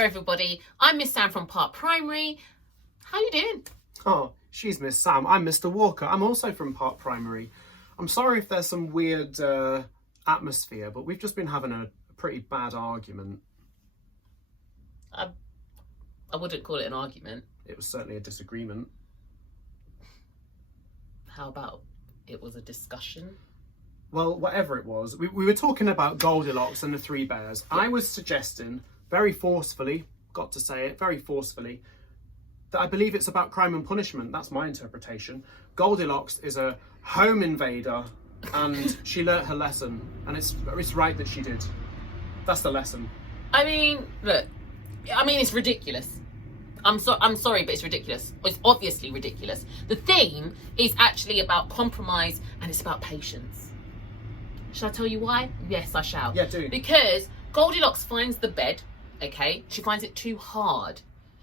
Hello everybody, I'm Miss Sam from Park Primary. How you doing? Oh, she's Miss Sam. I'm Mr. Walker. I'm also from Park Primary. I'm sorry if there's some weird atmosphere, but we've just been having a pretty bad argument. I wouldn't call it an argument. It was certainly a disagreement. How about it was a discussion? Well, whatever it was, we were talking about Goldilocks and the Three Bears. I was suggesting, very forcefully, got to say it, very forcefully, that I believe it's about crime and punishment. That's my interpretation. Goldilocks is a home invader and she learnt her lesson, and it's right that she did. That's the lesson. I mean, look, it's ridiculous. I'm sorry, but it's ridiculous. It's obviously ridiculous. The theme is actually about compromise and it's about patience. Shall I tell you why? Yes, I shall. Yeah, do. Because Goldilocks finds the bed, okay? She finds it too hard.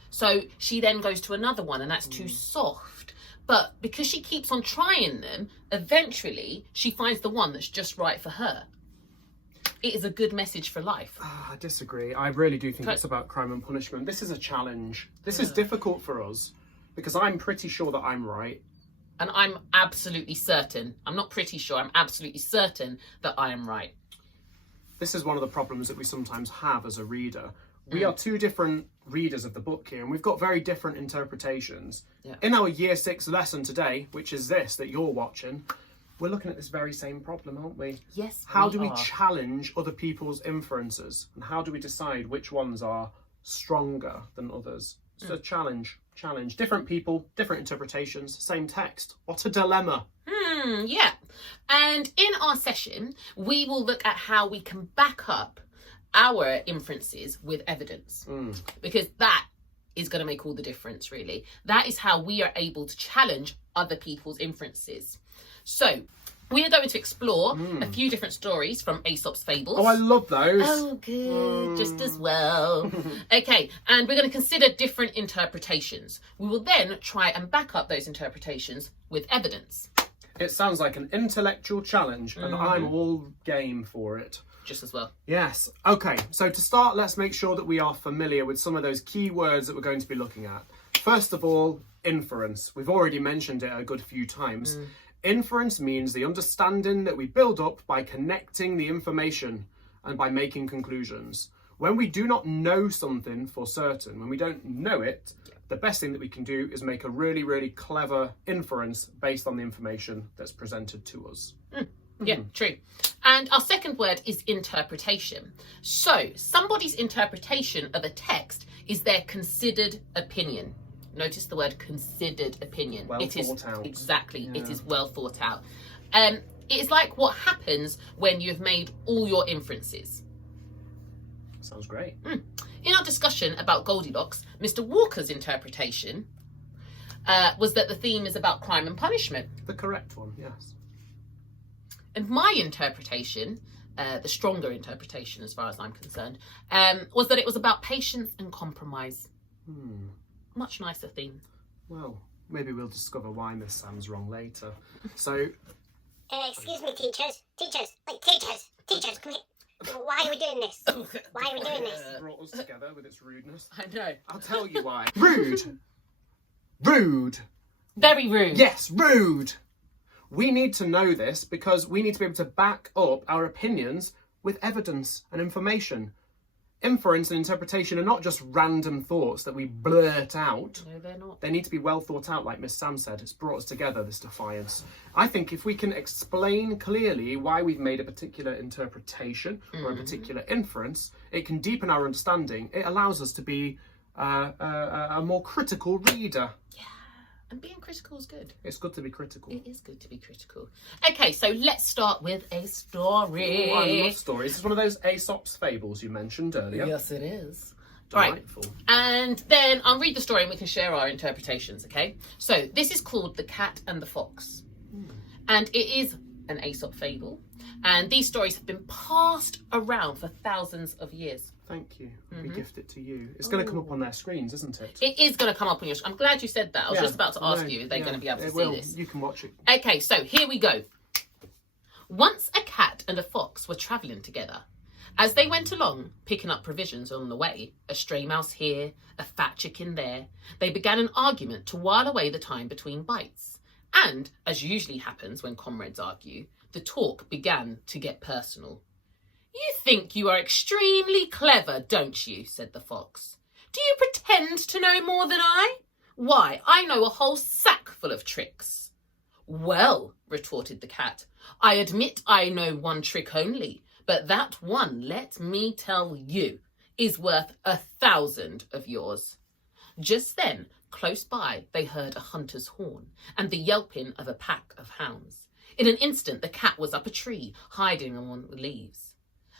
So she then goes to another one and that's too soft. But because she keeps on trying them, eventually she finds the one that's just right for her. It is a good message for life. I disagree. I really do think it's about crime and punishment. This is a challenge. This is difficult for us because I'm pretty sure that I'm right. And I'm absolutely certain, I'm not pretty sure, I'm absolutely certain that I am right. This is one of the problems that we sometimes have as a reader. We are two different readers of the book here, and we've got very different interpretations. Yeah. In our Year 6 lesson today, which is this that you're watching, we're looking at this very same problem, aren't we? Yes, How do we challenge other people's inferences? And how do we decide which ones are stronger than others? It's a challenge. Different people, different interpretations, same text. What a dilemma. Yeah. And in our session, we will look at how we can back up our inferences with evidence. Because that is going to make all the difference, really. That is how we are able to challenge other people's inferences. So, we are going to explore a few different stories from Aesop's Fables. Oh, I love those. Oh, good. Just as well. Okay, and we're going to consider different interpretations. We will then try and back up those interpretations with evidence. It sounds like an intellectual challenge, and I'm all game for it. Just as well. Yes. Okay, so to start, let's make sure that we are familiar with some of those key words that we're going to be looking at. First of all, inference. We've already mentioned it a good few times. Inference means the understanding that we build up by connecting the information and by making conclusions. When we do not know something for certain, when we don't know it, the best thing that we can do is make a really, really clever inference based on the information that's presented to us. Yeah, true. And our second word is interpretation. So somebody's interpretation of a text is their considered opinion. Notice the word considered opinion. Well thought out. Exactly. Yeah. It is well thought out. It is like what happens when you've made all your inferences. Sounds great. In our discussion about Goldilocks, Mr. Walker's interpretation was that the theme is about crime and punishment. The correct one, yes. And my interpretation, the stronger interpretation as far as I'm concerned, was that it was about patience and compromise. Much nicer theme. Well, maybe we'll discover why Miss Sam's wrong later. So... excuse me, teachers, come here. Why are we doing this? Why are we doing this? It brought us together with its rudeness. I know. I'll tell you why. Rude! Rude! Very rude. Yes, rude! We need to know this because we need to be able to back up our opinions with evidence and information. Inference and interpretation are not just random thoughts that we blurt out. No, they're not. They need to be well thought out, like Miss Sam said. It's brought us together, this defiance. I think if we can explain clearly why we've made a particular interpretation or a particular inference, it can deepen our understanding. It allows us to be a more critical reader. Yeah, and being critical is good. It's good to be critical. It is good to be critical. Okay, so let's start with a story. Oh, I love stories. It's one of those Aesop's Fables you mentioned earlier. Yes, it is. Delightful. Right, and then I'll read the story and we can share our interpretations, okay? So this is called The Cat and the Fox. And it is an Aesop fable. And these stories have been passed around for thousands of years. Thank you. We gift it to you. It's going to come up on their screens, isn't it? It is going to come up on your screen. I'm glad you said that. I was just about to ask you if they're going to be able to see this. You can watch it. Okay, so here we go. Once a cat and a fox were travelling together. As they went along, picking up provisions on the way, a stray mouse here, a fat chicken there, they began an argument to while away the time between bites. And, as usually happens when comrades argue, the talk began to get personal. "You think you are extremely clever, don't you?" said the fox. "Do you pretend to know more than I? Why, I know a whole sack full of tricks." "Well," retorted the cat, "I admit I know one trick only, but that one, let me tell you, is worth 1,000 of yours." Just then, close by, they heard a hunter's horn and the yelping of a pack of hounds. In an instant, the cat was up a tree, hiding among the leaves.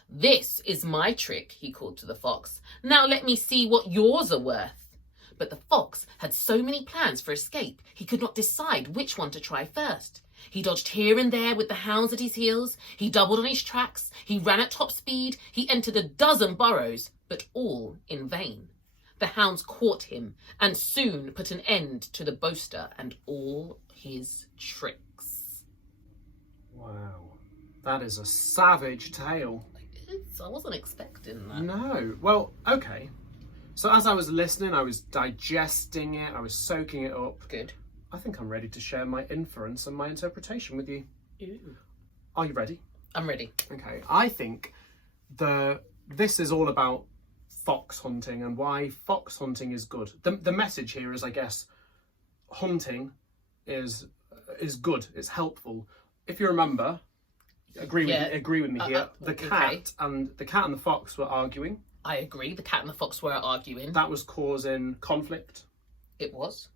"This is my trick," he called to the fox. "Now let me see what yours are worth." But the fox had so many plans for escape, he could not decide which one to try first. He dodged here and there with the hounds at his heels, he doubled on his tracks, he ran at top speed, he entered a dozen burrows, but all in vain. The hounds caught him and soon put an end to the boaster and all his tricks. Wow. That is a savage tale. I wasn't expecting that. No. Well, okay. So as I was listening, I was digesting it, I was soaking it up. Good. I think I'm ready to share my inference and my interpretation with you. Ooh. Are you ready? I'm ready. Okay. I think this is all about fox hunting and why fox hunting is good. The message here is, I guess, hunting is good. It's helpful. If you remember, agree with me here. The cat and the fox were arguing. I agree. The cat and the fox were arguing. That was causing conflict. It was.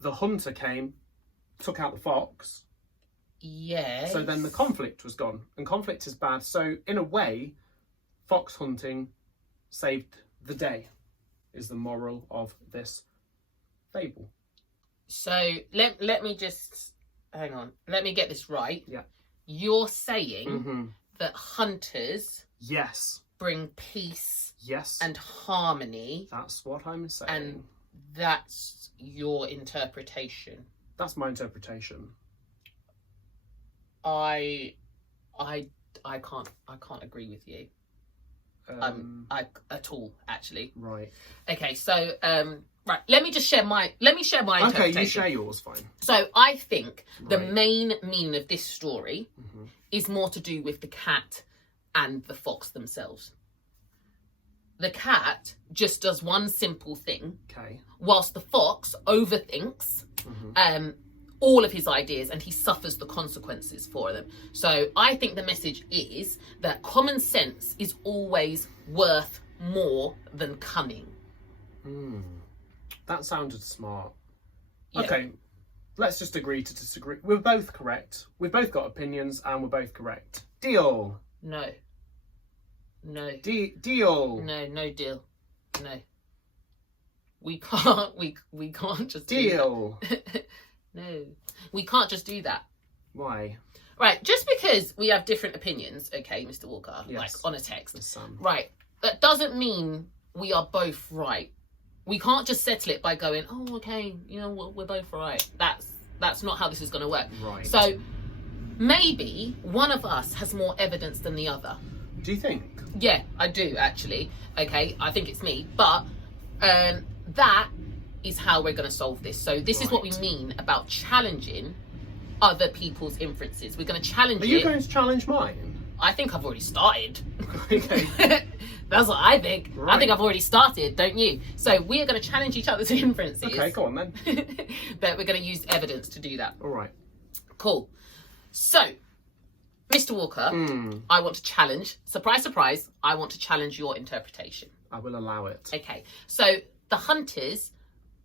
The hunter came, took out the fox. Yes. So then the conflict was gone, and conflict is bad. So in a way, fox hunting saved the day, is the moral of this fable. So let me just hang on. Let me get this right. Yeah. You're saying that hunters bring peace and harmony. That's what I'm saying. And that's your interpretation. That's my interpretation. I can't agree with you. At all, actually. Right. Okay, so right, let me share my interpretation. Okay, you share yours, fine. So I think the main meaning of this story is more to do with the cat and the fox themselves. The cat just does one simple thing, whilst the fox overthinks all of his ideas and he suffers the consequences for them. So I think the message is that common sense is always worth more than cunning. That sounded smart. Yeah. Okay, let's just agree to disagree. We're both correct. We've both got opinions and we're both correct. Deal. No. Deal. No deal. No. We can't just deal. Do that. No. We can't just do that. Why? Right, just because we have different opinions, okay, Mr. Walker, like on a text. Right, that doesn't mean we are both right. We can't just settle it by going, oh, okay, you know what, we're both right. That's not how this is going to work. Right. So maybe one of us has more evidence than the other. Do you think? Yeah, I do actually. Okay, I think it's me. But that is how we're going to solve this. So this is what we mean about challenging other people's inferences. We're going to challenge it. Are you going to challenge mine? I think I've already started. Okay. That's what I think. Right. I think I've already started, don't you? So we are going to challenge each other's inferences. Okay, go on then. But we're going to use evidence to do that. All right. Cool. So, Mr. Walker, I want to challenge, surprise, surprise, I want to challenge your interpretation. I will allow it. Okay. So, the hunters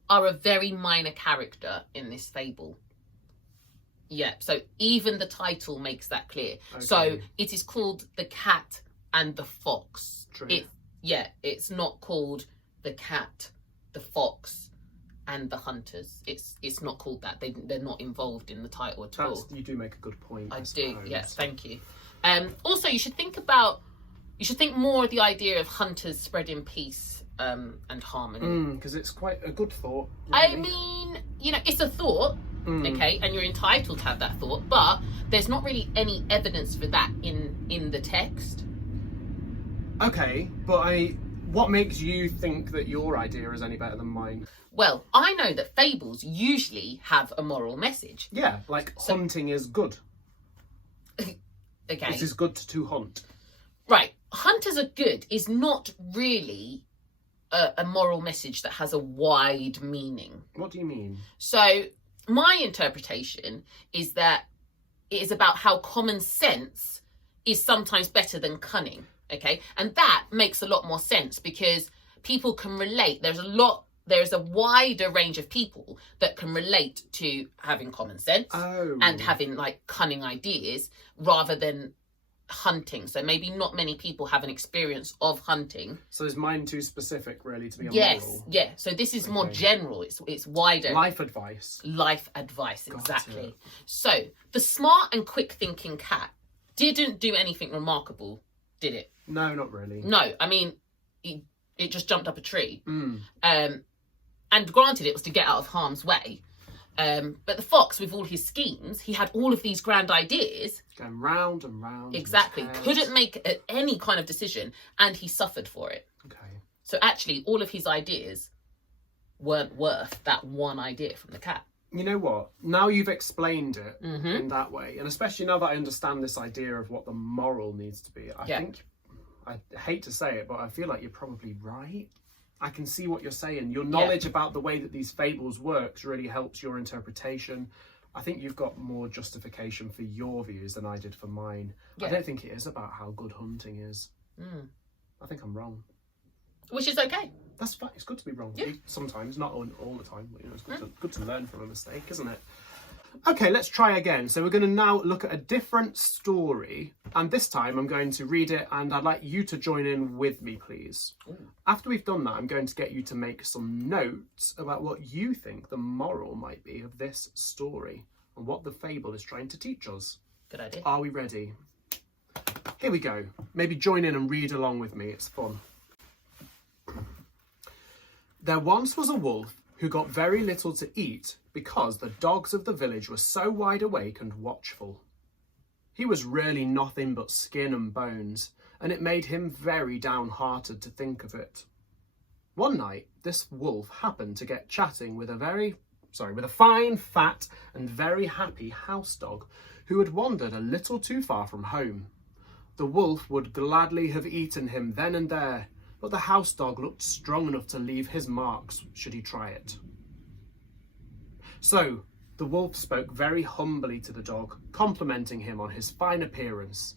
are a very minor character in this fable. Yeah, so even the title makes that clear. Okay. So it is called The Cat and the Fox. True. It's not called The Cat, the Fox, and the Hunters. It's not called that. They're not involved in the title at all. You do make a good point. I do. Yes, thank you. Also, you should think more of the idea of hunters spreading peace and harmony. Because it's quite a good thought. Really. I mean, it's a thought. Okay, and you're entitled to have that thought, but there's not really any evidence for that in the text. Okay, but what makes you think that your idea is any better than mine? Well, I know that fables usually have a moral message. Yeah, like hunting is good. Okay. It is good to hunt. Right. Hunters are good is not really a moral message that has a wide meaning. What do you mean? So my interpretation is that it is about how common sense is sometimes better than cunning. Okay. And that makes a lot more sense because people can relate. There's a wider range of people that can relate to having common sense and having like cunning ideas rather than hunting. So maybe not many people have an experience of hunting. So is mine too specific really to be a moral? Yeah. So this is more general. It's wider. Life advice, exactly. It. So the smart and quick thinking cat didn't do anything remarkable, did it? No, not really. No, I mean it just jumped up a tree. And granted, it was to get out of harm's way. But the fox, with all his schemes, he had all of these grand ideas. Going round and round. Exactly. Couldn't make any kind of decision, and he suffered for it. Okay. So actually, all of his ideas weren't worth that one idea from the cat. You know what? Now you've explained it in that way, and especially now that I understand this idea of what the moral needs to be, I think, I hate to say it, but I feel like you're probably right. I can see what you're saying. Your knowledge about the way that these fables works really helps your interpretation. I think you've got more justification for your views than I did for mine. I don't think it is about how good hunting is. I think I'm wrong. Which is okay. That's fine. It's good to be wrong. Yeah. Sometimes, not all the time. But, it's good to learn from a mistake, isn't it? Okay, let's try again. So we're going to now look at a different story. And this time I'm going to read it and I'd like you to join in with me, please. Ooh. After we've done that, I'm going to get you to make some notes about what you think the moral might be of this story and what the fable is trying to teach us. Good idea. Are we ready? Here we go. Maybe join in and read along with me. It's fun. There once was a wolf who got very little to eat because the dogs of the village were so wide awake and watchful. He was really nothing but skin and bones, and it made him very downhearted to think of it. One night, this wolf happened to get chatting with a fine, fat, and very happy house dog who had wandered a little too far from home. The wolf would gladly have eaten him then and there, but the house dog looked strong enough to leave his marks should he try it. So, the wolf spoke very humbly to the dog, complimenting him on his fine appearance.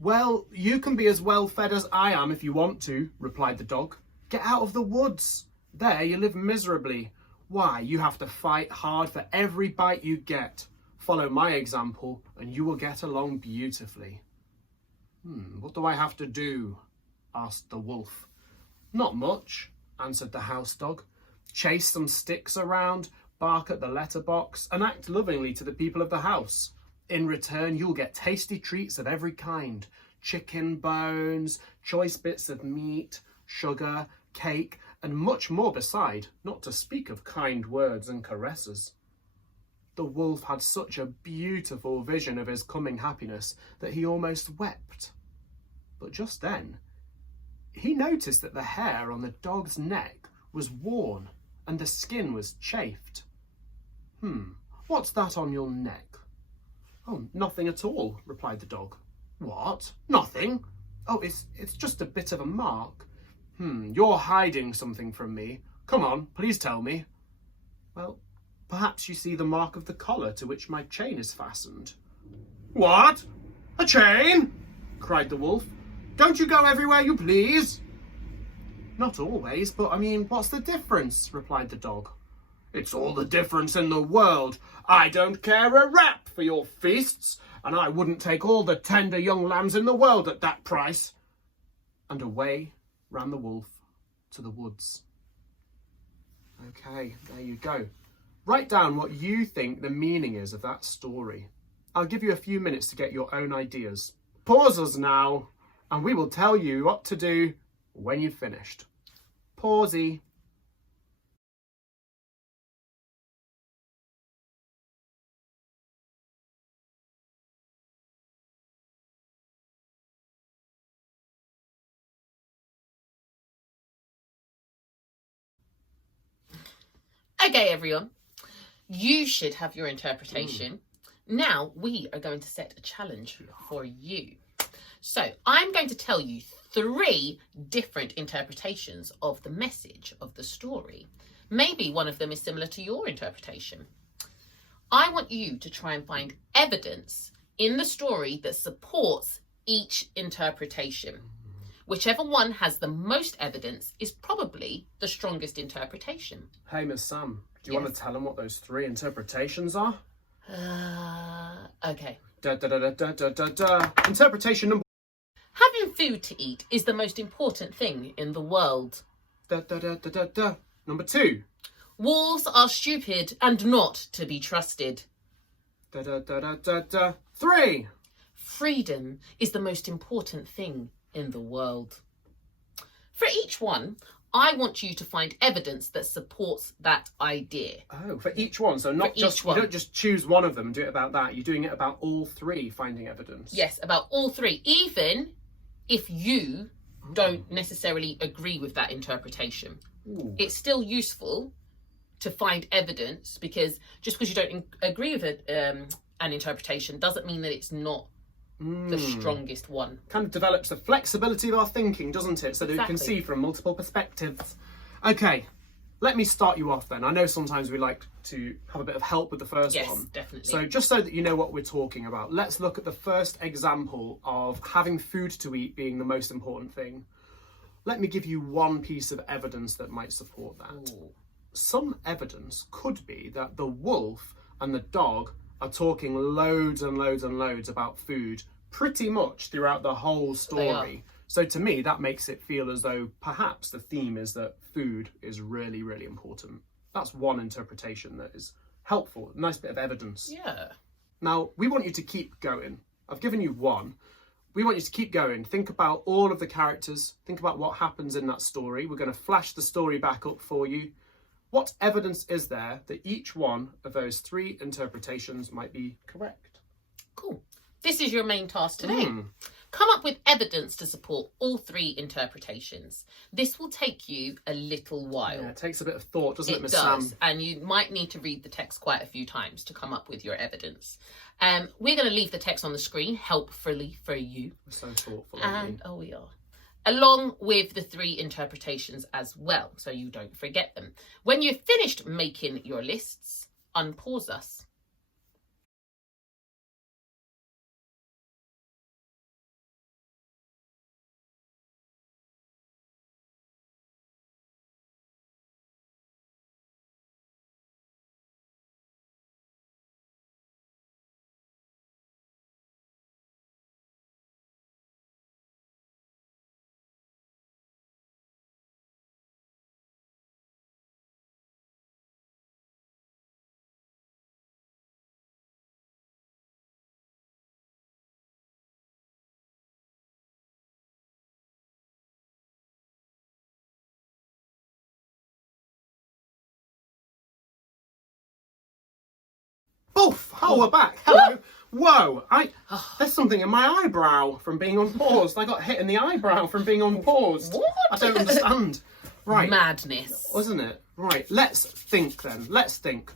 "Well, you can be as well fed as I am if you want to," replied the dog. "Get out of the woods. There you live miserably. Why, you have to fight hard for every bite you get. Follow my example and you will get along beautifully." What do I have to do?" asked the wolf. "Not much," answered the house dog. "Chase some sticks around, bark at the letterbox, and act lovingly to the people of the house. In return, you'll get tasty treats of every kind. Chicken bones, choice bits of meat, sugar, cake, and much more beside, not to speak of kind words and caresses." The wolf had such a beautiful vision of his coming happiness that he almost wept. But just then, he noticed that the hair on the dog's neck was worn and the skin was chafed. What's that on your neck?" "Oh, nothing at all," replied the dog. "What? Nothing? Oh, it's just a bit of a mark. You're hiding something from me. Come on, please tell me." "Well, perhaps you see the mark of the collar to which my chain is fastened." "What? A chain?" cried the wolf. "Don't you go everywhere you please?" "Not always, but I mean, what's the difference?" replied the dog. "It's all the difference in the world. I don't care a rap for your feasts, and I wouldn't take all the tender young lambs in the world at that price." And away ran the wolf to the woods. Okay, there you go. Write down what you think the meaning is of that story. I'll give you a few minutes to get your own ideas. Pause us now, and we will tell you what to do when you've finished. Pausey. Okay, everyone. You should have your interpretation. Now we are going to set a challenge for you. So I'm going to tell you 3 different interpretations of the message of the story. Maybe one of them is similar to your interpretation. I want you to try and find evidence in the story that supports each interpretation. Whichever one has the most evidence is probably the strongest interpretation. Hey, Miss Sam, do you want to tell them what those 3 interpretations are? Okay. Interpretation number... Having food to eat is the most important thing in the world. Number 2. Wolves are stupid and not to be trusted. 3. Freedom is the most important thing in the world. For each one, I want you to find evidence that supports that idea. Oh, for each one. So not just, you don't just choose one of them and do it about that. You're doing it about all 3, finding evidence. Yes, about all 3, even if you don't necessarily agree with that interpretation. Ooh. It's still useful to find evidence, because just because you don't agree with an interpretation doesn't mean that it's not the strongest one. Kind of develops the flexibility of our thinking, doesn't it? So that we can see from multiple perspectives. Okay, let me start you off then. I know sometimes we like to have a bit of help with the first one. Yes, definitely. So just so that you know what we're talking about, let's look at the first example of having food to eat being the most important thing. Let me give you one piece of evidence that might support that. Ooh. Some evidence could be that the wolf and the dog are talking loads and loads and loads about food pretty much throughout the whole story. So to me, that makes it feel as though perhaps the theme is that food is really, really important. That's one interpretation that is helpful, a nice bit of evidence. Yeah. Now, we want you to keep going. I've given you one. We want you to keep going. Think about all of the characters. Think about what happens in that story. We're going to flash the story back up for you. What evidence is there that each one of those 3 interpretations might be correct? Cool. This is your main task today. Come up with evidence to support all 3 interpretations. This will take you a little while. Yeah, it takes a bit of thought, doesn't it, Miss Sam? It does, Sam? and you might need to read the text quite a few times to come up with your evidence. We're going to leave the text on the screen, helpfully for you. We're so thoughtful, and we are. Along with the 3 interpretations as well, so you don't forget them. When you've finished making your lists, unpause us. Oof! Oh, we're back. Hello. Whoa! There's something in my eyebrow from being unpaused. I got hit in the eyebrow from being unpaused. What? I don't understand. Right. Madness. Wasn't it? Right. Let's think then. Let's think.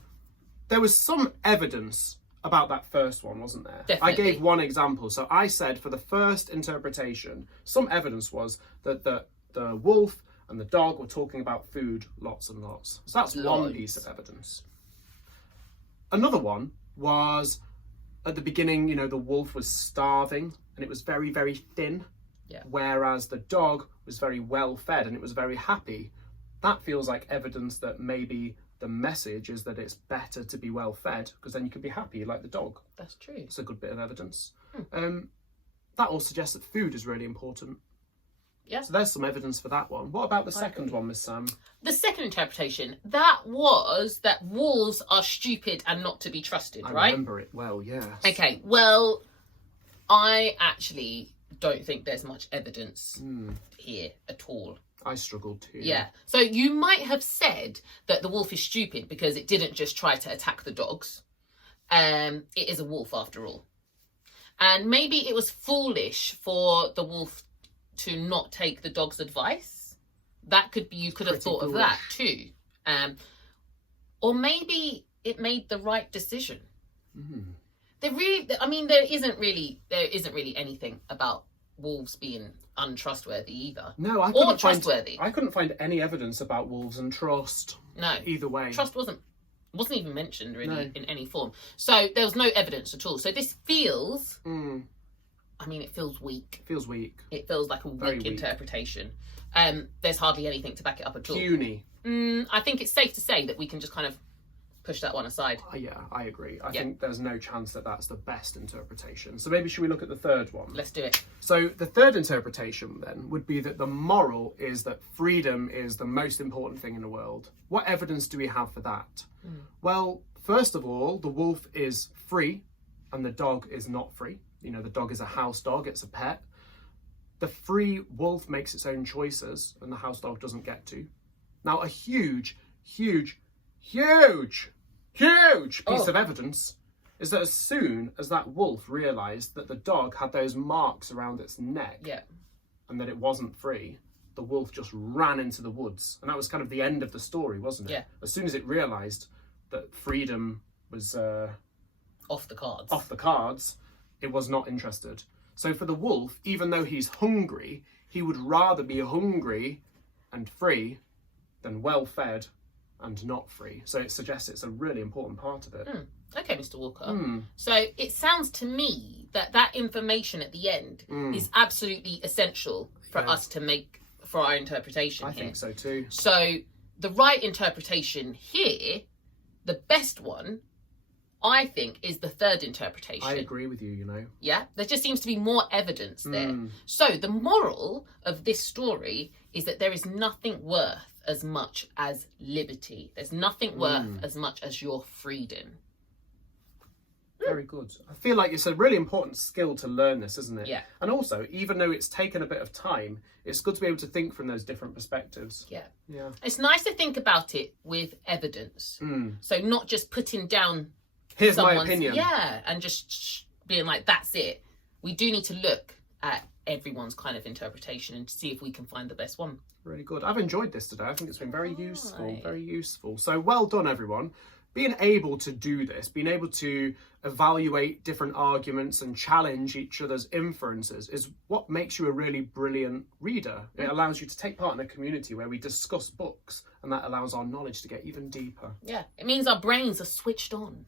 There was some evidence about that first one, wasn't there? Definitely. I gave one example. So I said for the first interpretation, some evidence was that the wolf and the dog were talking about food lots and lots. So that's one piece of evidence. Another one was at the beginning, you know, the wolf was starving and it was very, very thin. Yeah. Whereas the dog was very well fed and it was very happy. That feels like evidence that maybe the message is that it's better to be well fed because then you can be happy like the dog. That's true. It's a good bit of evidence. That all suggests that food is really important. Yeah. So there's some evidence for that one. What about the second one, Miss Sam? The second interpretation, that was that wolves are stupid and not to be trusted, right? I remember it well, yes. Okay, well, I actually don't think there's much evidence here at all. I struggled too. Yeah. So you might have said that the wolf is stupid because it didn't just try to attack the dogs. It is a wolf after all. And maybe it was foolish for the wolf to not take the dog's advice. That could be, you could have thought of that too. Or maybe it made the right decision. Mm. There isn't really anything about wolves being untrustworthy either. No, or trustworthy. I couldn't find any evidence about wolves and trust. No. Either way. Trust wasn't even mentioned really in any form. So there was no evidence at all. So this feels, it feels weak. Feels weak. It feels like a weak interpretation. There's hardly anything to back it up at all. Puny. I think it's safe to say that we can just kind of push that one aside. Yeah, I agree. I think there's no chance that that's the best interpretation. So maybe should we look at the third one? Let's do it. So the third interpretation then would be that the moral is that freedom is the most important thing in the world. What evidence do we have for that? Well, first of all, the wolf is free and the dog is not free. You know, the dog is a house dog, it's a pet. The free wolf makes its own choices and the house dog doesn't get to. Now, a huge piece of evidence is that as soon as that wolf realised that the dog had those marks around its neck and that it wasn't free, the wolf just ran into the woods. And that was kind of the end of the story, wasn't it? Yeah. As soon as it realised that freedom was off the cards, it was not interested. So for the wolf, even though he's hungry, he would rather be hungry and free than well-fed and not free. So it suggests it's a really important part of it. Okay, Mr. Walker. So it sounds to me that information at the end is absolutely essential for us to make for our interpretation I here. think so too. So the right interpretation here, the best one, I think, is the third interpretation. I agree with you, you know. Yeah, there just seems to be more evidence there. So the moral of this story is that there is nothing worth as much as liberty. There's nothing worth as much as your freedom. Very good. I feel like it's a really important skill to learn this, isn't it? Yeah. And also, even though it's taken a bit of time, it's good to be able to think from those different perspectives. Yeah. Yeah. It's nice to think about it with evidence. So not just putting down Here's my opinion. Yeah, and just being like, that's it. We do need to look at everyone's kind of interpretation and see if we can find the best one. Really good. I've enjoyed this today. I think it's been very useful. Very useful. So well done, everyone. Being able to do this, being able to evaluate different arguments and challenge each other's inferences is what makes you a really brilliant reader. It allows you to take part in a community where we discuss books, and that allows our knowledge to get even deeper. Yeah, it means our brains are switched on.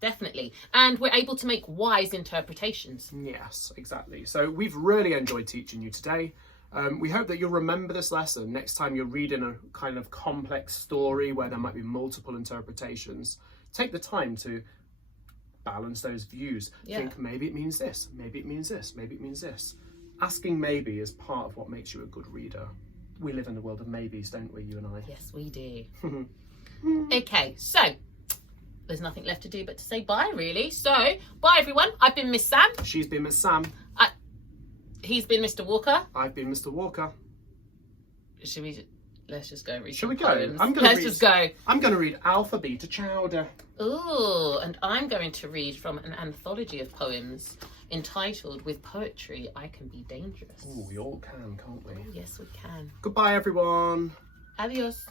Definitely. And we're able to make wise interpretations. Yes, exactly. So we've really enjoyed teaching you today. We hope that you'll remember this lesson next time you're reading a kind of complex story where there might be multiple interpretations. Take the time to balance those views. Think maybe it means this, maybe it means this, maybe it means this. Asking maybe is part of what makes you a good reader. We live in the world of maybes, don't we, you and I? Yes, we do. Okay, so there's nothing left to do but to say bye, really. So, bye everyone. I've been Miss Sam. She's been Miss Sam. He's been Mr. Walker. I've been Mr. Walker. Let's just go and read Shall some we go? poems. I'm going to read Alpha Beta Chowder. Ooh, and I'm going to read from an anthology of poems entitled With Poetry I Can Be Dangerous. Ooh, we all can, can't we? Oh, yes, we can. Goodbye, everyone. Adios.